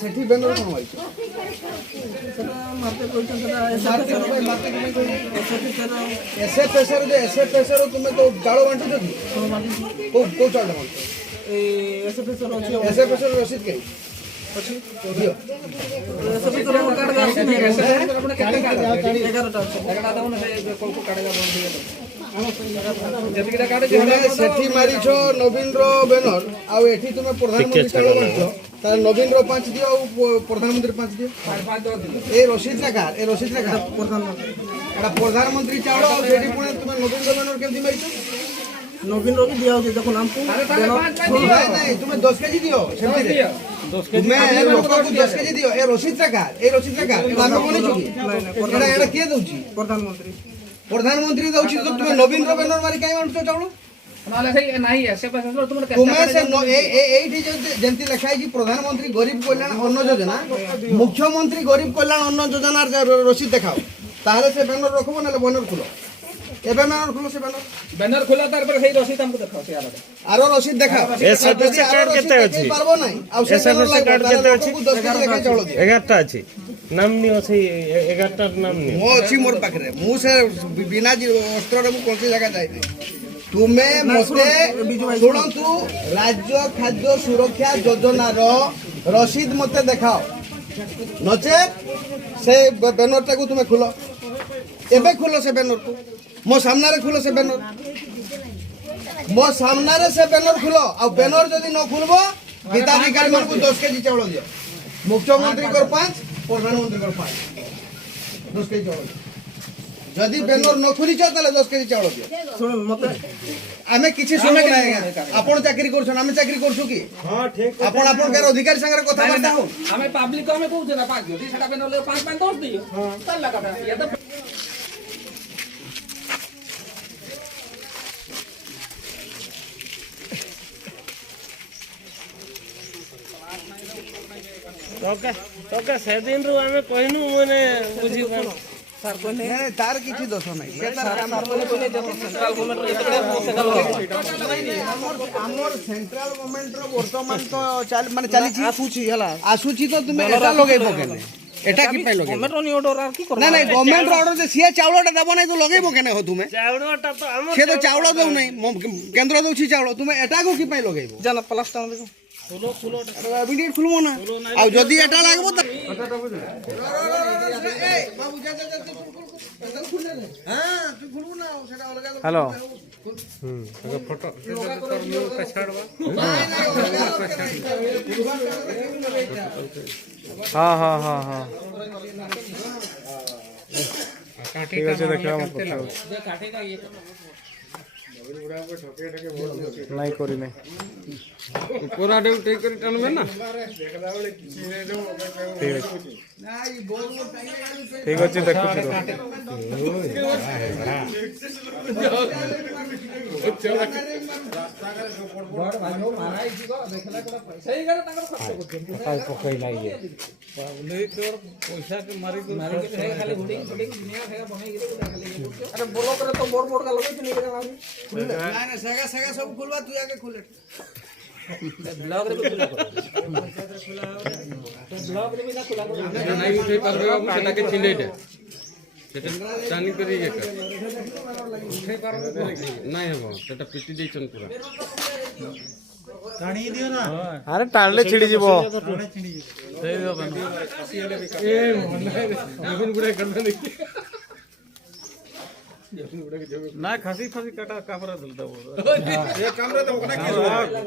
ସେଠି ବେନର କଣ ଭାଇ ଏସଏଫଏସର ତୁମେ ତ ଚାଉଳ ବାଣ୍ଟୁଛ କି କୋଉ ଚାଉଳ ବାଣ୍ଟୁଛ ଏସଏଫଏସର ରସିଦ କାହିଁ ଅଛି ଦିଅ ସେଠି ମାରିଛ ନବୀନର ବ୍ୟାନର ଆଉ ଏଠି ତୁମେ ପ୍ରଧାନମନ୍ତ୍ରୀ ଚାଉଳ ବାଣ୍ଟୁଛ ତାହେଲେ ନବୀନର 5 ଦିଅ ଆଉ ପ୍ରଧାନମନ୍ତ୍ରୀ 5 ଦିଅ ଏ ରସିଦ ଲେଖା ଏ ରସିଦ ଲେଖା ଏଟା ପ୍ରଧାନମନ୍ତ୍ରୀ ଚାଉଳ ଆଉ ସେଠି ପୁଣି ତୁମେ ନବୀନର ବ୍ୟାନର କେମିତି ମାରିଛ ନବୀନର ବି ଦିଆ ହଉଛି ଦେଖୁନ ଆମକୁ ନାଇଁ ତୁମେ 10 କେଜି ଦିଅ ସେମିତି ତୁମେ ଲୋକକୁ 10 କେଜି ଦିଅ ଏ ରସିଦ ଲେଖା ଏ ରସିଦ ଲେଖା ଆମେ ବନେଇଛୁ କି ଏଟା କିଏ ଦଉଛି ପ୍ରଧାନମନ୍ତ୍ରୀ ଦଉଛି ତ ତୁମେ ନବୀନର ବ୍ୟାନର ମାରି କାହିଁ ବାଣ୍ଟୁଛ ଚାଉଳ ତୁମେ ସେ এইটি যেমতি লেখা হয়েছে প্রধানমন্ত্রী গরিব কল্যাণ অন্ন যোজনা মুখ্যমন্ত্রী গরিব কল্যাণ অন্ন যোজনার রসিদ দেখাও তাহলে সে ব্যানর রাখবো না ব্যানর খুলো এবে ব্যানর খুলো সে ব্যানর খুলো তারপরে সেই রসিদ আমাকে দেখাও সে আরো রসিদ দেখাও এসএফএস কার্ড কেতে আছে পারবো নাই আর সে এসএফএস কার্ড কেতে আছে 11টা আছে নাম নিও সেই 11টার নাম নিও মো ଅଛି মোর পাখরে মু সে বিনা অস্ত্ররে মু কোনসি জায়গা যাই নাই ତୁମେ ମତେ ଶୁଣନ୍ତୁ ରାଜ୍ୟ ଖାଦ୍ୟ ସୁରକ୍ଷା ଯୋଜନାର ରସିଦ ମତେ ଦେଖାଅ ନଚେତ ସେ ବ୍ୟାନରଟାକୁ ତୁମେ ଖୋଲ ଏବେ ଖୋଲ ସେ ବ୍ୟାନରକୁ ମୋ ସାମ୍ନାରେ ଖୋଲ ସେ ବ୍ୟାନର ମୋ ସାମ୍ନାରେ ସେ ବ୍ୟାନର ଖୋଲ ଆଉ ବ୍ୟାନର ଯଦି ନ ଖୋଲବ ହିତାଧିକାରୀମାନଙ୍କୁ 10 କେଜି ଚାଉଳ ଦିଅ ମୁଖ୍ୟମନ୍ତ୍ରୀଙ୍କର 5 ପ୍ରଧାନମନ୍ତ୍ରୀଙ୍କର 5 10 କେଜି ଚାଉଳ যদি ব্যানর ন খুলিছ তাহলে 10 কেজি চাউল দিও শুনুন মতে আমি কিছু শুনবো না আপন চাকরি করছন আমি চাকরি করছু কি হ্যাঁ ঠিক আপন আপনকার অধিকারী সঙ্গে কথা বার্তা হও আমি পাবলিক আমি কইছ না পাক যদি সেটা ব্যানর 5 10 দিও তাহলে লাগাটা ইয়া তো তোকে সেদিনରୁ ଆମେ କହିନୁ ମାନେ ବୁଝି তার কিছু দোষ নাই আমার সেন্ট্রাল গভর্নমেন্টর বর্তমান তো মানে চালিছি আসুছি তো তুমি এটা লগাইব কেন এটা কি পাই লগাইব না না গভর্নমেন্ট অর্ডর যে সিয়া চাউলটা দেব নাই তো লগাইব কেন হো তুমি চাউলটা তো আমার সে তো চাউল দেউ নাই কেন্দ্র দেউছি চাউল তুমি এটাকে কি পাই লগাইব জানা প্লাস্টার দেখো ভিডিও খুলবো না আর যদি এটা লাগবো তো হ্যালো ফটো হ্যাঁ হ্যাঁ হ্যাঁ হ্যাঁ ঠিক আছে ଦେଖିବା ମୁଁ କଥା ହଉଛି ନାଇଁ କରି ନାଇଁ ପୁରା ଡେଉ ଟେକ୍ କରି ଟାଣବେ ନା ଠିକ ଅଛି ଦେଖୁଛି ପକେଇଲା ଇଏ ପଇସା ମାରି ଖାଲି হুডিং হুডিং দুনিয়া থেকে বনাই গেলে খালি আরে বলো করে তো বড় বড় গাল লগাইছ নি রে না না সেগা সেগা সব খুলবা তুই আগে খুলে ব্লগ রে খোলা করো ব্লগ রে না খোলা করো নাই উঠেই পারবে বাবু সেটাকে চিনে দে সেটা টানি করে ইয়ে কর উঠেই পারবে নাই হবো সেটা পিটি দিয়েছেন পুরা টানি দিও না আরে টানলে ছিড়ি যাব সেই দিও কেন এ নবীন গুড়ে করবে নাকি না খাসি ফাসি কাটা কামরা দিল দেব ये कमरे दो ना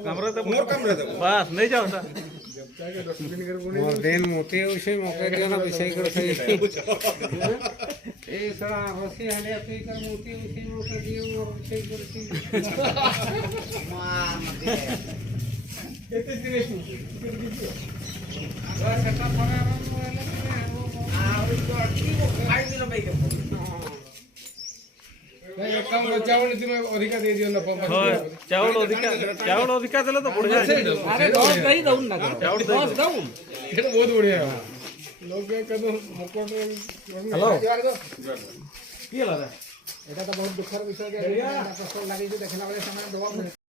কামরা দেব मोर कमरे दो বাস नहीं जाओ তা মোর দেন মতে ওই মৌকা দিও না বিষয় করে খাই এই সারা রসি হালে তুই কর মতে ওই মৌকা দিও মোর বিষয় করছি এতে জিনিস সেটা পরে আর ওই তো কি খাই দিল ভাই হয় চাউল অধিকা দিলে তো বঢ়িয়া আরে 10 দেই দউন না 10 দউন কি হলা এটা তো বহুত দুঃখের বিষয় যে প্রস্তাব লাগিছে দেখলা বেলে ସେମାନେ